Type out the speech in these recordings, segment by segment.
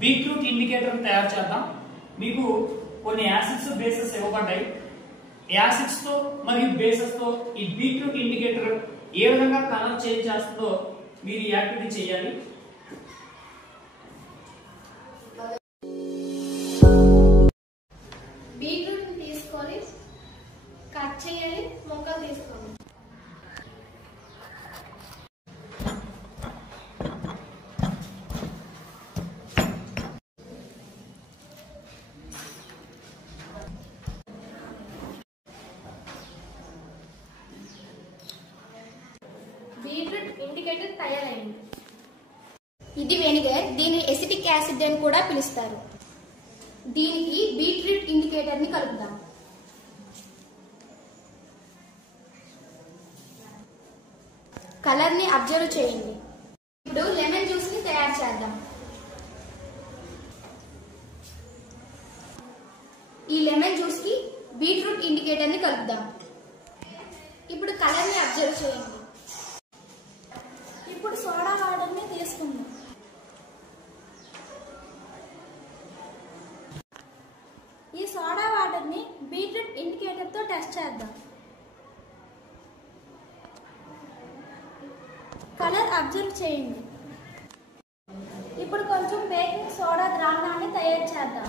Beetroot indicator తయారు చేద్దాం. మీకు కొన్ని యాసిడ్స్ బేసెస్ ఇవ్వబడ్డాయి. యాసిడ్స్ తో మరియు బేసెస్ తో ఈ బీట్రూట్ ఇండికేటర్ ఏ విధంగా కలర్ చేంజ్ చేస్తుందో మీరు ఈ యాక్టివిటీ చేయాలి. బీట్రూట్ తీసుకొని కట్ చేయాలి, మొక్కలు తీసుకోండి. బీట్రూట్ ఇండికేటర్ తయారైంది. ఇది వెనిగర్, దీని ఎసిటిక్ యాసిడ్ అని కూడా పిలుస్తారు. దీనికి బీట్రూట్ ఇండికేటర్ ని కలుపుదాం. కలర్ ని అబ్జర్వ్ చేయండి. ఇప్పుడు లెమన్ జ్యూస్ ని తయారు చేద్దాం. ఈ లెమన్ జ్యూస్ కి బీట్రూట్ ఇండికేటర్ ని కలుపుదాం. ఇప్పుడు కలర్ ని అబ్జర్వ్ చేయండి. ఇప్పుడు సోడా వాటర్ ని తీసుకుందాం. ఈ సోడా వాటర్ ని బీట్రూట్ ఇండికేటర్ తో టెస్ట్ చేద్దాం. కలర్ అబ్జర్వ్ చేయండి. ఇప్పుడు కొంచెం బేకింగ్ సోడా ద్రావణాన్ని తయారు చేద్దాం.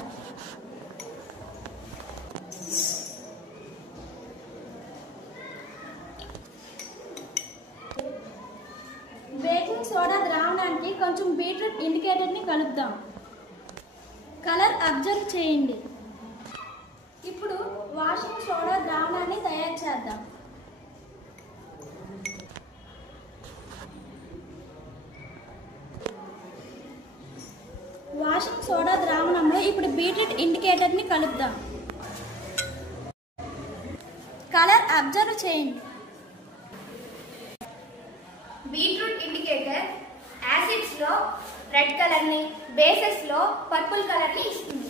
బేకింగ్ సోడా ద్రావణానికి కొంచెం బీట్రూట్ ఇండికేటర్ ని కలుపుదాం. కలర్ అబ్జర్వ్ చేయండి. ఇప్పుడు వాషింగ్ సోడా ద్రావణాన్ని తయారు చేద్దాం. వాషింగ్ సోడా ద్రావణంలో ఇప్పుడు బీట్రూట్ ఇండికేటర్ ని కలుపుదాం. కలర్ అబ్జర్వ్ చేయండి. బీట్రూట్ ఇండికేటర్ యాసిడ్స్ లో రెడ్ కలర్ ని, బేసెస్ లో పర్పుల్ కలర్ ని ఇస్తుంది.